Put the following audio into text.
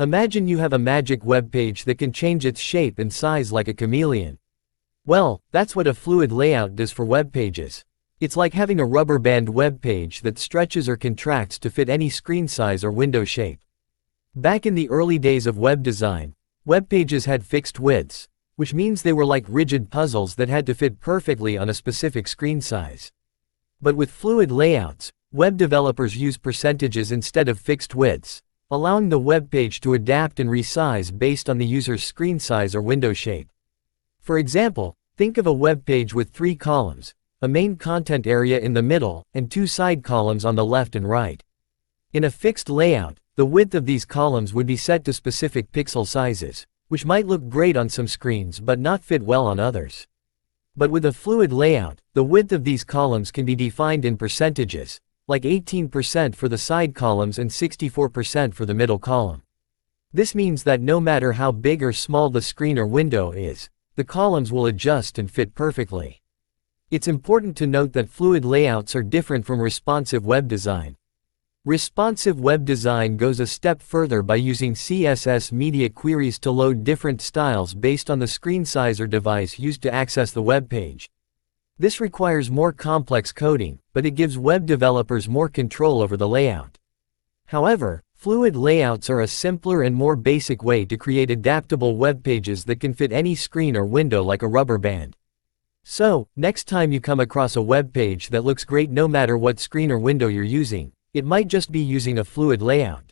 Imagine you have a magic web page that can change its shape and size like a chameleon. Well, that's what a fluid layout does for web pages. It's like having a rubber band web page that stretches or contracts to fit any screen size or window shape. Back in the early days of web design, web pages had fixed widths, which means they were like rigid puzzles that had to fit perfectly on a specific screen size. But with fluid layouts, web developers use percentages instead of fixed widths, allowing the web page to adapt and resize based on the user's screen size or window shape. For example, think of a web page with 3 columns, a main content area in the middle, and 2 side columns on the left and right. In a fixed layout, the width of these columns would be set to specific pixel sizes, which might look great on some screens but not fit well on others. But with a fluid layout, the width of these columns can be defined in percentages, like 18% for the side columns and 64% for the middle column. This means that no matter how big or small the screen or window is, the columns will adjust and fit perfectly. It's important to note that fluid layouts are different from responsive web design. Responsive web design goes a step further by using CSS media queries to load different styles based on the screen size or device used to access the web page. This requires more complex coding, but it gives web developers more control over the layout. However, fluid layouts are a simpler and more basic way to create adaptable web pages that can fit any screen or window like a rubber band. So, next time you come across a web page that looks great no matter what screen or window you're using, it might just be using a fluid layout.